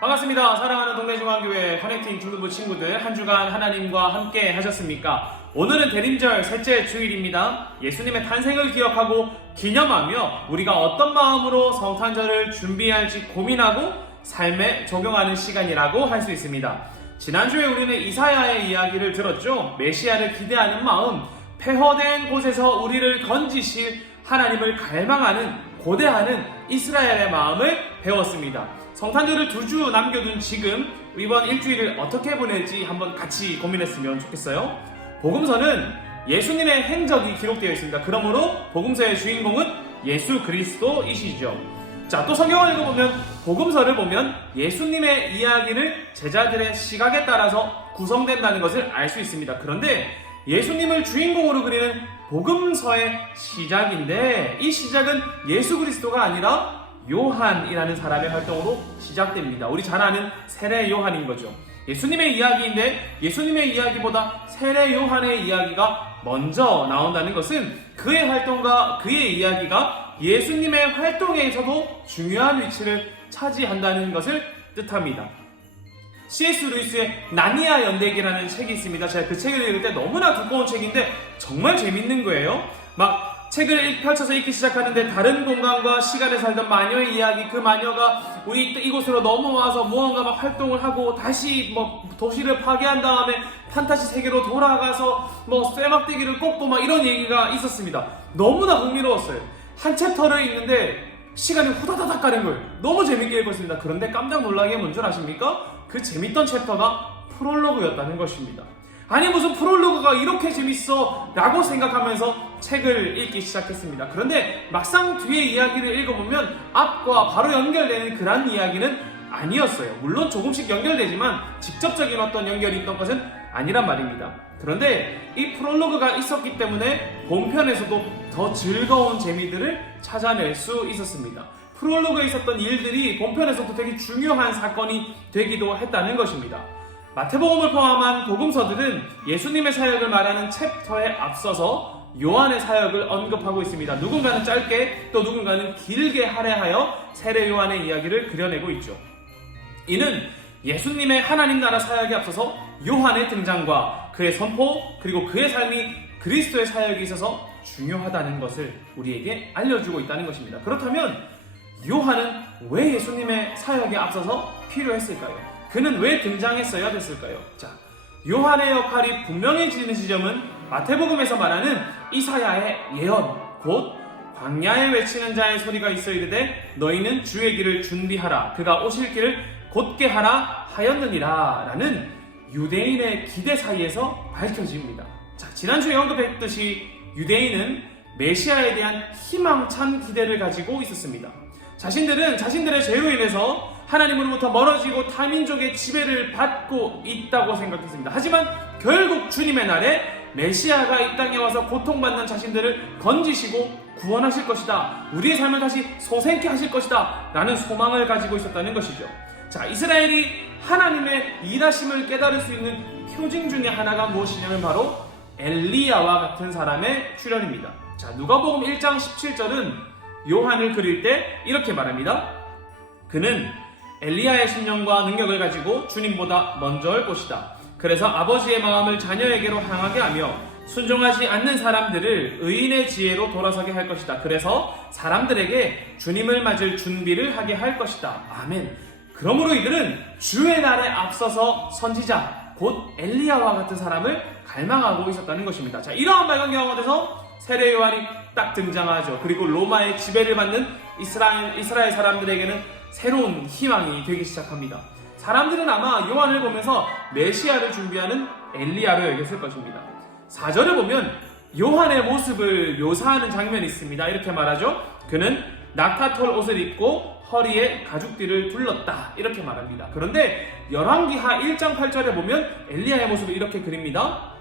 반갑습니다. 사랑하는 동네중앙교회 커넥팅 중등부 친구들, 한 주간 하나님과 함께 하셨습니까? 오늘은 대림절 셋째 주일입니다. 예수님의 탄생을 기억하고 기념하며 우리가 어떤 마음으로 성탄절을 준비할지 고민하고 삶에 적용하는 시간이라고 할 수 있습니다. 지난주에 우리는 이사야의 이야기를 들었죠. 메시아를 기대하는 마음, 폐허된 곳에서 우리를 건지실 하나님을 갈망하는, 고대하는 이스라엘의 마음을 배웠습니다. 성탄절을 2주 남겨둔 지금 이번 일주일을 어떻게 보낼지 한번 같이 고민했으면 좋겠어요. 복음서는 예수님의 행적이 기록되어 있습니다. 그러므로 복음서의 주인공은 예수 그리스도이시죠. 자, 또 성경을 읽어보면, 복음서를 보면 예수님의 이야기를 제자들의 시각에 따라서 구성된다는 것을 알 수 있습니다. 그런데 예수님을 주인공으로 그리는 복음서의 시작인데, 이 시작은 예수 그리스도가 아니라 요한이라는 사람의 활동으로 시작됩니다. 우리 잘 아는 세례 요한인 거죠. 예수님의 이야기인데 예수님의 이야기보다 세례 요한의 이야기가 먼저 나온다는 것은 그의 활동과 그의 이야기가 예수님의 활동에서도 중요한 위치를 차지한다는 것을 뜻합니다. C.S. 루이스의 나니아 연대기라는 책이 있습니다. 제가 그 책을 읽을 때 너무나 두꺼운 책인데 정말 재밌는 거예요. 막 책을 펼쳐서 읽기 시작하는데 다른 공간과 시간에 살던 마녀의 이야기, 그 마녀가 우리 이곳으로 넘어와서 무언가 막 활동을 하고 다시 도시를 파괴한 다음에 판타지 세계로 돌아가서 쇠막대기를 꽂고 이런 얘기가 있었습니다. 너무나 흥미로웠어요. 한 챕터를 읽는데 시간이 후다다닥 가는 거예요. 너무 재밌게 읽었습니다. 그런데 깜짝 놀라게 뭔 줄 아십니까? 그 재밌던 챕터가 프롤로그였다는 것입니다. 아니 무슨 프롤로그가 이렇게 재밌어 라고 생각하면서 책을 읽기 시작했습니다. 그런데 막상 뒤에 이야기를 읽어보면 앞과 바로 연결되는 그런 이야기는 아니었어요. 물론 조금씩 연결되지만 직접적인 어떤 연결이 있던 것은 아니란 말입니다. 그런데 이 프롤로그가 있었기 때문에 본편에서도 더 즐거운 재미들을 찾아낼 수 있었습니다. 프롤로그에 있었던 일들이 본편에서도 되게 중요한 사건이 되기도 했다는 것입니다. 마태복음을 포함한 복음서들은 예수님의 사역을 말하는 챕터에 앞서서 요한의 사역을 언급하고 있습니다. 누군가는 짧게 또 누군가는 길게 할애하여 세례 요한의 이야기를 그려내고 있죠. 이는 예수님의 하나님 나라 사역에 앞서서 요한의 등장과 그의 선포, 그리고 그의 삶이 그리스도의 사역에 있어서 중요하다는 것을 우리에게 알려주고 있다는 것입니다. 그렇다면 요한은 왜 예수님의 사역에 앞서서 필요했을까요? 그는 왜 등장했어야 됐을까요? 자, 요한의 역할이 분명해지는 지점은 마태복음에서 말하는 이사야의 예언, 곧 광야에 외치는 자의 소리가 있어 이르되 너희는 주의 길을 준비하라, 그가 오실 길을 곧게 하라 하였느니라 라는 유대인의 기대 사이에서 밝혀집니다. 자, 지난주에 언급했듯이 유대인은 메시아에 대한 희망찬 기대를 가지고 있었습니다. 자신들은 자신들의 죄로 인해서 하나님으로부터 멀어지고 타민족의 지배를 받고 있다고 생각했습니다. 하지만 결국 주님의 날에 메시아가 이 땅에 와서 고통받는 자신들을 건지시고 구원하실 것이다, 우리의 삶을 다시 소생케 하실 것이다 라는 소망을 가지고 있었다는 것이죠. 자, 이스라엘이 하나님의 일하심을 깨달을 수 있는 표징 중에 하나가 무엇이냐면 바로 엘리야와 같은 사람의 출현입니다. 자, 누가복음 1장 17절은 요한을 그릴 때 이렇게 말합니다. 그는 엘리야의 심령과 능력을 가지고 주님보다 먼저 올 것이다. 그래서 아버지의 마음을 자녀에게로 향하게 하며 순종하지 않는 사람들을 의인의 지혜로 돌아서게 할 것이다. 그래서 사람들에게 주님을 맞을 준비를 하게 할 것이다. 아멘. 그러므로 이들은 주의 날에 앞서서 선지자, 곧 엘리야와 같은 사람을 갈망하고 있었다는 것입니다. 자, 이러한 발견 가운데서 세례 요한이 딱 등장하죠. 그리고 로마의 지배를 받는 이스라엘 사람들에게는 새로운 희망이 되기 시작합니다. 사람들은 아마 요한을 보면서 메시아를 준비하는 엘리야로 여겼을 것입니다. 4절을 보면 요한의 모습을 묘사하는 장면이 있습니다. 이렇게 말하죠. 그는 낙타털 옷을 입고 허리에 가죽띠를 둘렀다, 이렇게 말합니다. 그런데 열왕기하 1장 8절에 보면 엘리야의 모습을 이렇게 그립니다.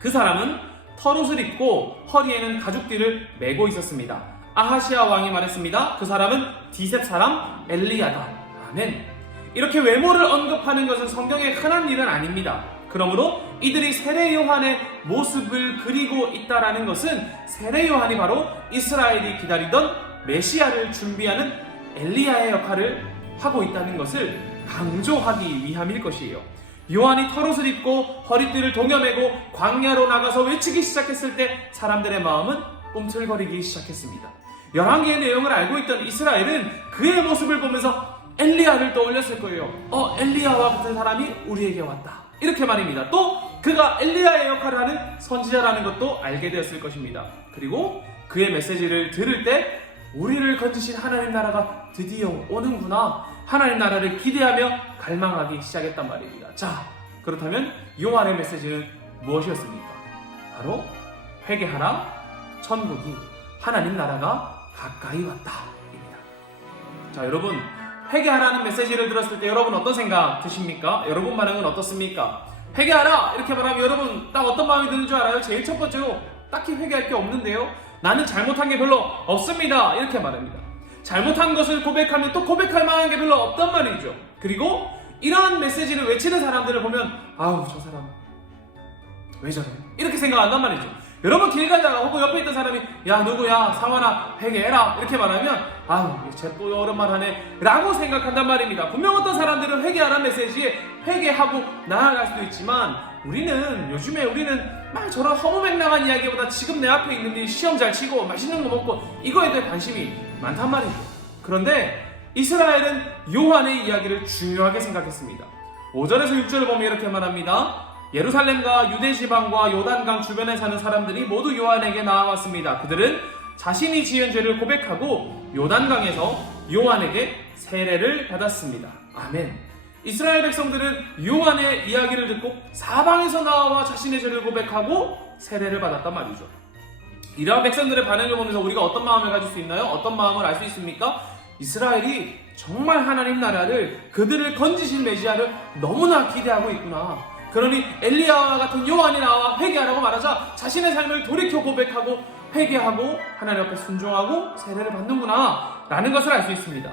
그 사람은 털옷을 입고 허리에는 가죽띠를 메고 있었습니다. 아하시아 왕이 말했습니다. 그 사람은 디셉 사람 엘리야다. 아멘. 이렇게 외모를 언급하는 것은 성경에 흔한 일은 아닙니다. 그러므로 이들이 세례 요한의 모습을 그리고 있다라는 것은 세례 요한이 바로 이스라엘이 기다리던 메시아를 준비하는 엘리야의 역할을 하고 있다는 것을 강조하기 위함일 것이에요. 요한이 털옷을 입고 허리띠를 동여매고 광야로 나가서 외치기 시작했을 때 사람들의 마음은 꿈틀거리기 시작했습니다. 열왕기의 내용을 알고 있던 이스라엘은 그의 모습을 보면서 엘리야를 떠올렸을 거예요. 엘리야와 같은 사람이 우리에게 왔다, 이렇게 말입니다. 또 그가 엘리야의 역할을 하는 선지자라는 것도 알게 되었을 것입니다. 그리고 그의 메시지를 들을 때 우리를 건지신 하나님 나라가 드디어 오는구나, 하나님 나라를 기대하며 갈망하기 시작했단 말입니다. 자, 그렇다면 요한의 메시지는 무엇이었습니까? 바로 회개하라, 천국이, 하나님 나라가 가까이 왔다 입니다. 자, 여러분, 회개하라는 메시지를 들었을 때 여러분 어떤 생각 드십니까? 여러분 반응은 어떻습니까? 회개하라 이렇게 말하면 여러분 딱 어떤 마음이 드는 줄 알아요? 제일 첫 번째로 딱히 회개할 게 없는데요, 나는 잘못한 게 별로 없습니다, 이렇게 말합니다. 잘못한 것을 고백하면 또 고백할 만한 게 별로 없단 말이죠. 그리고 이러한 메시지를 외치는 사람들을 보면 아우, 저 사람 왜 저래? 이렇게 생각한단 말이죠. 여러분 길 가다가 혹은 옆에 있던 사람이 야 누구야, 상환아 회개해라 이렇게 말하면 아우, 쟤 또 이런 말 하네 라고 생각한단 말입니다. 분명 어떤 사람들은 회개하라는 메시지에 회개하고 나아갈 수도 있지만 우리는 막 저런 허무맹랑한 이야기보다 지금 내 앞에 있는 일 시험 잘 치고 맛있는 거 먹고 이거에 대해 관심이 많단 말이죠. 그런데 이스라엘은 요한의 이야기를 중요하게 생각했습니다. 5절에서 6절을 보면 이렇게 말합니다. 예루살렘과 유대 지방과 요단강 주변에 사는 사람들이 모두 요한에게 나아왔습니다. 그들은 자신이 지은 죄를 고백하고 요단강에서 요한에게 세례를 받았습니다. 아멘. 이스라엘 백성들은 요한의 이야기를 듣고 사방에서 나와 자신의 죄를 고백하고 세례를 받았단 말이죠. 이러한 백성들의 반응을 보면서 우리가 어떤 마음을 가질 수 있나요? 어떤 마음을 알 수 있습니까? 이스라엘이 정말 하나님 나라를, 그들을 건지신 메시아를 너무나 기대하고 있구나. 그러니 엘리야와 같은 요한이 나와 회개하라고 말하자 자신의 삶을 돌이켜 고백하고 회개하고 하나님 앞에 순종하고 세례를 받는구나 라는 것을 알 수 있습니다.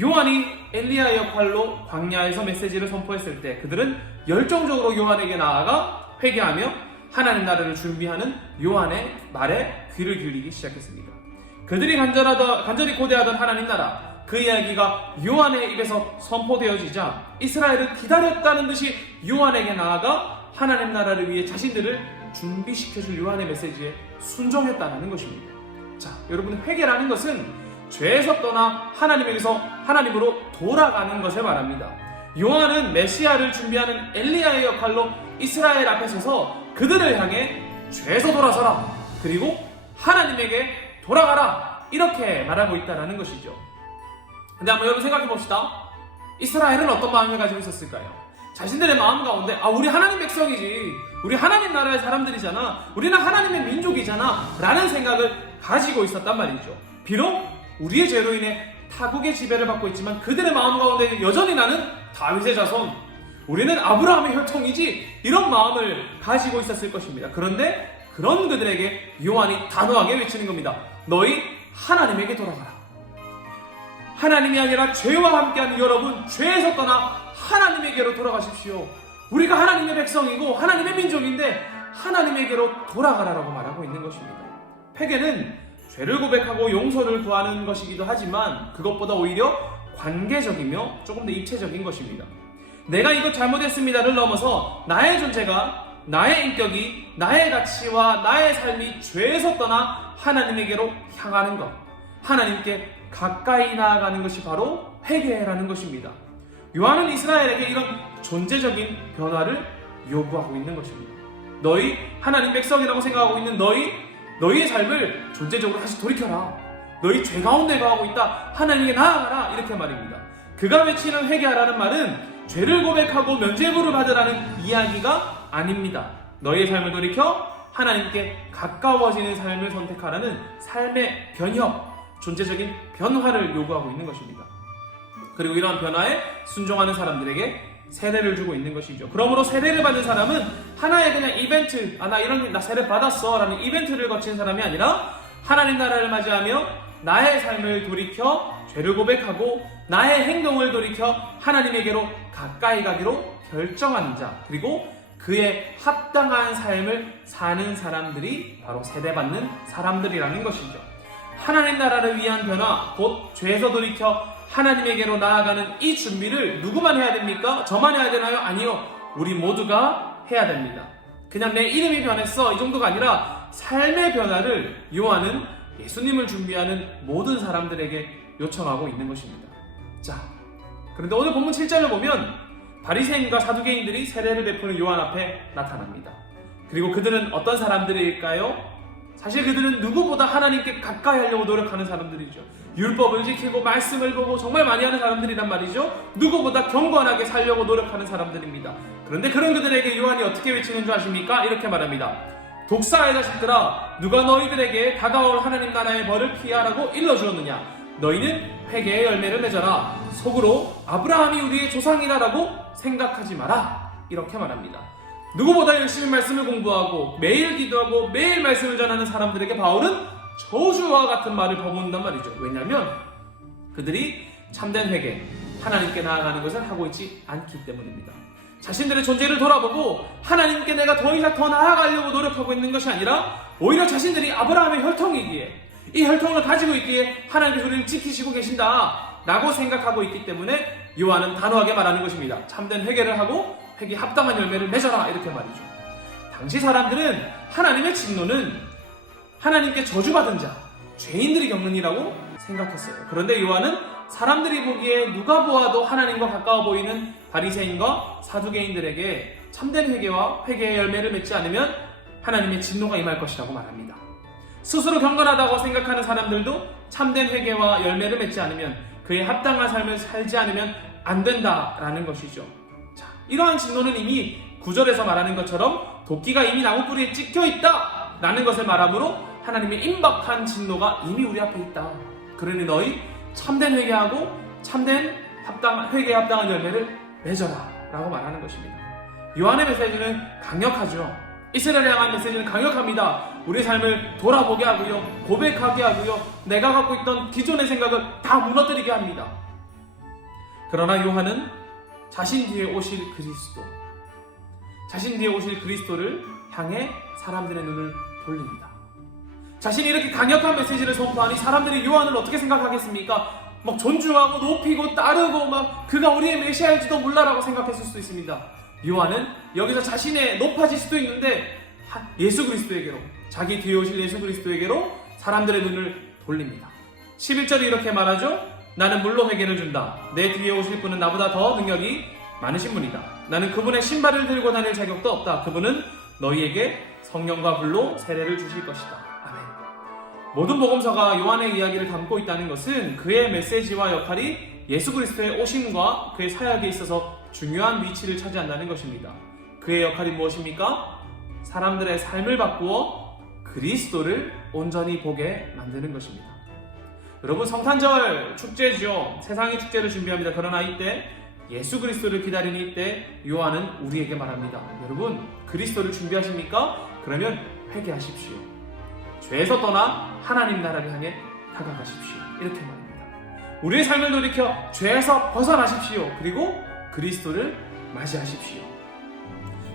요한이 엘리야의 역할로 광야에서 메시지를 선포했을 때 그들은 열정적으로 요한에게 나아가 회개하며 하나님 나라를 준비하는 요한의 말에 귀를 기울이기 시작했습니다. 그들이 간절히 고대하던 하나님 나라, 그 이야기가 요한의 입에서 선포되어지자 이스라엘은 기다렸다는 듯이 요한에게 나아가 하나님 나라를 위해 자신들을 준비시켜줄 요한의 메시지에 순종했다는 것입니다. 자, 여러분, 회개라는 것은 죄에서 떠나 하나님에게서 하나님으로 돌아가는 것을 말합니다. 요한은 메시아를 준비하는 엘리야의 역할로 이스라엘 앞에 서서 그들을 향해 죄에서 돌아서라, 그리고 하나님에게 돌아가라, 이렇게 말하고 있다는 것이죠. 근데 한번 여러분 생각해 봅시다. 이스라엘은 어떤 마음을 가지고 있었을까요? 자신들의 마음 가운데 우리 하나님 백성이지, 우리 하나님 나라의 사람들이잖아, 우리는 하나님의 민족이잖아 라는 생각을 가지고 있었단 말이죠. 비록 우리의 죄로 인해 타국의 지배를 받고 있지만 그들의 마음 가운데 여전히 나는 다윗의 자손, 우리는 아브라함의 혈통이지, 이런 마음을 가지고 있었을 것입니다. 그런데 그런 그들에게 요한이 단호하게 외치는 겁니다. 너희 하나님에게 돌아가라. 하나님이 아니라 죄와 함께하는 여러분, 죄에서 떠나 하나님에게로 돌아가십시오. 우리가 하나님의 백성이고 하나님의 민족인데 하나님에게로 돌아가라라고 말하고 있는 것입니다. 회개는 죄를 고백하고 용서를 구하는 것이기도 하지만 그것보다 오히려 관계적이며 조금 더 입체적인 것입니다. 내가 이것 잘못했습니다를 넘어서 나의 존재가, 나의 인격이, 나의 가치와 나의 삶이 죄에서 떠나 하나님에게로 향하는 것, 하나님께 가까이 나아가는 것이 바로 회개라는 것입니다. 요한은 이스라엘에게 이런 존재적인 변화를 요구하고 있는 것입니다. 너희 하나님 백성이라고 생각하고 있는 너희의 삶을 존재적으로 다시 돌이켜라. 너희 죄 가운데 거하고 있다. 하나님께 나아가라. 이렇게 말입니다. 그가 외치는 회개하라는 말은 죄를 고백하고 면죄부를 받으라는 이야기가 아닙니다. 너희의 삶을 돌이켜 하나님께 가까워지는 삶을 선택하라는 삶의 변혁, 존재적인 변화를 요구하고 있는 것입니다. 그리고 이러한 변화에 순종하는 사람들에게 세례를 주고 있는 것이죠. 그러므로 세례를 받는 사람은 하나의 그냥 이벤트, 나 세례 받았어 라는 이벤트를 거친 사람이 아니라 하나님 나라를 맞이하며 나의 삶을 돌이켜 죄를 고백하고 나의 행동을 돌이켜 하나님에게로 가까이 가기로 결정한 자, 그리고 그에 합당한 삶을 사는 사람들이 바로 세례받는 사람들이라는 것이죠. 하나님 나라를 위한 변화, 곧 죄에서 돌이켜 하나님에게로 나아가는 이 준비를 누구만 해야 됩니까? 저만 해야 되나요? 아니요. 우리 모두가 해야 됩니다. 그냥 내 이름이 변했어 이 정도가 아니라 삶의 변화를 요한은 예수님을 준비하는 모든 사람들에게 요청하고 있는 것입니다. 자, 그런데 오늘 본문 7절을 보면 바리새인과 사두개인들이 세례를 베푸는 요한 앞에 나타납니다. 그리고 그들은 어떤 사람들일까요? 사실 그들은 누구보다 하나님께 가까이 하려고 노력하는 사람들이죠. 율법을 지키고 말씀을 보고 정말 많이 하는 사람들이란 말이죠. 누구보다 경건하게 살려고 노력하는 사람들입니다. 그런데 그런 그들에게 요한이 어떻게 외치는 줄 아십니까? 이렇게 말합니다. 독사의 자식들아, 누가 너희들에게 다가올 하나님 나라의 벌을 피하라고 일러주었느냐? 너희는 회개의 열매를 맺어라. 속으로 아브라함이 우리의 조상이라라고 생각하지 마라. 이렇게 말합니다. 누구보다 열심히 말씀을 공부하고 매일 기도하고 매일 말씀을 전하는 사람들에게 바울은 저주와 같은 말을 퍼붓는단 말이죠. 왜냐하면 그들이 참된 회개, 하나님께 나아가는 것을 하고 있지 않기 때문입니다. 자신들의 존재를 돌아보고 하나님께 내가 더 이상 더 나아가려고 노력하고 있는 것이 아니라 오히려 자신들이 아브라함의 혈통이기에 이 혈통을 가지고 있기에 하나님께서 우리를 지키시고 계신다 라고 생각하고 있기 때문에 요한은 단호하게 말하는 것입니다. 참된 회개를 하고 회개에 합당한 열매를 맺어라 이렇게 말이죠. 당시 사람들은 하나님의 진노는 하나님께 저주받은 자, 죄인들이 겪는 일이라고 생각했어요. 그런데 요한은 사람들이 보기에 누가 보아도 하나님과 가까워 보이는 바리새인과 사두개인들에게 참된 회개와 회개의 열매를 맺지 않으면 하나님의 진노가 임할 것이라고 말합니다. 스스로 경건하다고 생각하는 사람들도 참된 회개와 열매를 맺지 않으면 그에 합당한 삶을 살지 않으면 안 된다라는 것이죠. 자, 이러한 진노는 이미 9절에서 말하는 것처럼 도끼가 이미 나무 뿌리에 찍혀 있다 라는 것을 말하므로 하나님의 임박한 진노가 이미 우리 앞에 있다. 그러니 너희 참된 회개하고 참된 회개에 합당한 열매를 맺어라 라고 말하는 것입니다. 요한의 메시지는 강력하죠. 이스라엘을 향한 메시지는 강력합니다. 우리의 삶을 돌아보게 하고요, 고백하게 하고요, 내가 갖고 있던 기존의 생각을 다 무너뜨리게 합니다. 그러나 요한은 자신 뒤에 오실 그리스도를 향해 사람들의 눈을 돌립니다. 자신이 이렇게 강력한 메시지를 선포하니 사람들이 요한을 어떻게 생각하겠습니까? 막 존중하고 높이고 따르고 막 그가 우리의 메시아일지도 몰라라고 생각했을 수도 있습니다. 요한은 여기서 자신의 높아질 수도 있는데 예수 그리스도에게로, 자기 뒤에 오실 예수 그리스도에게로 사람들의 눈을 돌립니다. 11절이 이렇게 말하죠. 나는 물로 회개를 준다. 내 뒤에 오실 분은 나보다 더 능력이 많으신 분이다. 나는 그분의 신발을 들고 다닐 자격도 없다. 그분은 너희에게 성령과 불로 세례를 주실 것이다. 아멘. 모든 복음서가 요한의 이야기를 담고 있다는 것은 그의 메시지와 역할이 예수 그리스도의 오심과 그의 사역에 있어서 중요한 위치를 차지한다는 것입니다. 그의 역할이 무엇입니까? 사람들의 삶을 바꾸어 그리스도를 온전히 보게 만드는 것입니다. 여러분, 성탄절 축제죠. 세상의 축제를 준비합니다. 그러나 이때 예수 그리스도를 기다리는 이때 요한은 우리에게 말합니다. 여러분, 그리스도를 준비하십니까? 그러면 회개하십시오. 죄에서 떠나 하나님 나라를 향해 다가가십시오. 이렇게 말합니다. 우리의 삶을 돌이켜 죄에서 벗어나십시오. 그리고 그리스도를 맞이하십시오.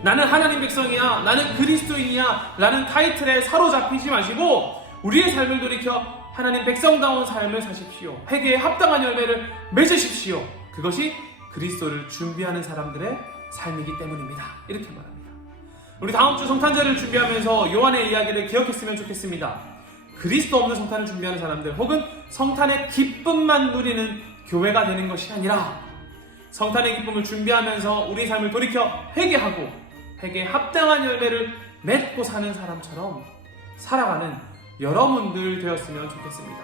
나는 하나님 백성이야, 나는 그리스도인이야 라는 타이틀에 사로잡히지 마시고 우리의 삶을 돌이켜 하나님 백성다운 삶을 사십시오. 회개에 합당한 열매를 맺으십시오. 그것이 그리스도를 준비하는 사람들의 삶이기 때문입니다. 이렇게 말합니다. 우리 다음 주 성탄절을 준비하면서 요한의 이야기를 기억했으면 좋겠습니다. 그리스도 없는 성탄을 준비하는 사람들, 혹은 성탄의 기쁨만 누리는 교회가 되는 것이 아니라 성탄의 기쁨을 준비하면서 우리 삶을 돌이켜 회개하고 회개에 합당한 열매를 맺고 사는 사람처럼 살아가는 여러분들 되었으면 좋겠습니다.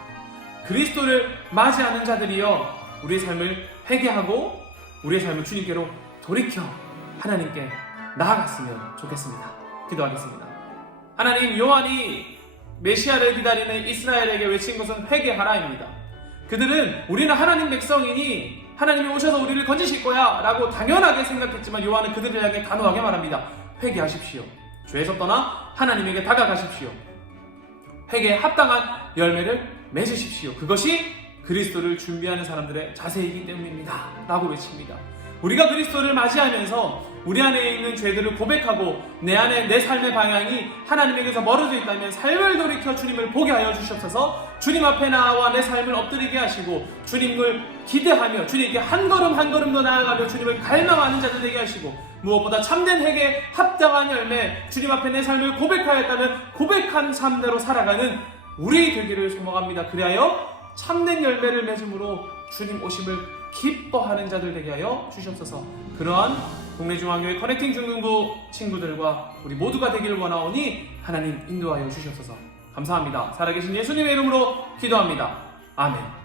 그리스도를 맞이하는 자들이여 우리의 삶을 회개하고 우리의 삶을 주님께로 돌이켜 하나님께 나아갔으면 좋겠습니다. 기도하겠습니다. 하나님, 요한이 메시아를 기다리는 이스라엘에게 외친 것은 회개하라입니다. 그들은 우리는 하나님 백성이니 하나님이 오셔서 우리를 건지실 거야 라고 당연하게 생각했지만 요한은 그들을 향해 단호하게 말합니다. 회개하십시오. 죄에서 떠나 하나님에게 다가가십시오. 회개에 합당한 열매를 맺으십시오. 그것이 그리스도를 준비하는 사람들의 자세이기 때문입니다 라고 외칩니다. 우리가 그리스도를 맞이하면서 우리 안에 있는 죄들을 고백하고 내 안에 내 삶의 방향이 하나님에게서 멀어져 있다면 삶을 돌이켜 주님을 보게 하여 주시옵소서. 주님 앞에 나와 내 삶을 엎드리게 하시고 주님을 기대하며 주님께 한 걸음 한 걸음 더 나아가며 주님을 갈망하는 자들 되게 하시고, 무엇보다 참된 회개, 합당한 열매, 주님 앞에 내 삶을 고백하였다는 고백한 삶대로 살아가는 우리 되기를 소망합니다. 그리하여 참된 열매를 맺음으로 주님 오심을 기뻐하는 자들 되게 하여 주시옵소서. 그러한 동래중앙교회 커넥팅 중등부 친구들과 우리 모두가 되기를 원하오니 하나님 인도하여 주시옵소서. 감사합니다. 살아계신 예수님의 이름으로 기도합니다. 아멘.